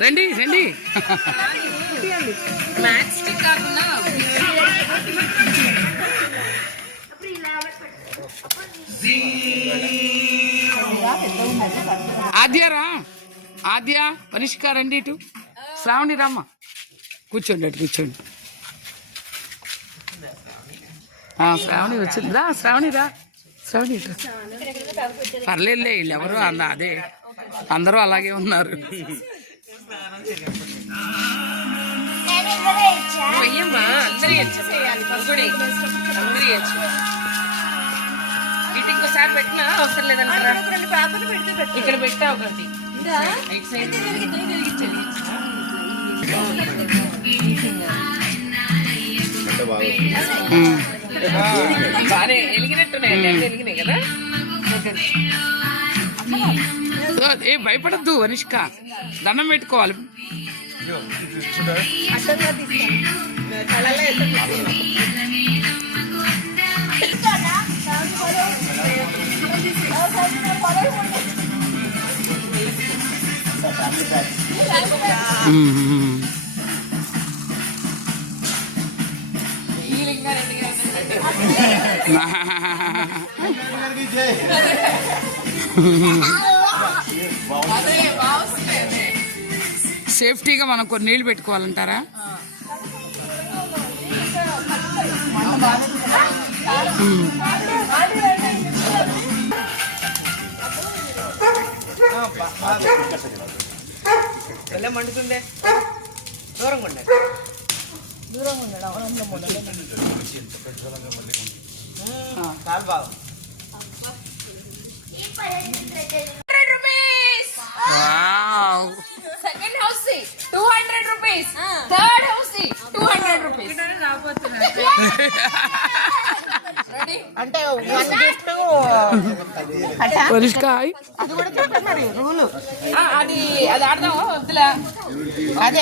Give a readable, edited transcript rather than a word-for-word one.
రండి రండి. ఆద్యారా, ఆద్య పరిష్కారండి ఇటు. శ్రావణి రామ్మ, కూర్చోండి అటు కూర్చోండి. శ్రావణి వచ్చింది. రా శ్రావణి, రా శ్రావణి ఇటు. పర్లేదులే, వీళ్ళు ఎవరు అదే అందరూ అలాగే ఉన్నారు. ఇటు ఇంకోసారి పెట్టినా అవసరం లేదంటారా? ఇక్కడ పెట్టా ఒకటి. బానే ఎలిగినట్టున్నాయండి, అంటే ఎలిగినాయి కదా. ఏ భయపడద్దు వనిష్క, దండం పెట్టుకోవాలి. సేఫ్టీగా మనం కొన్ని నీళ్ళు పెట్టుకోవాలంటారా? మండుతుందే, దూరంగా ఉండే చాలా బాగా. Second house 200 rupees, third house 200 rupees. అంటే పరిష్కాయ్ అది ఆడదాం వద్దులా. అదే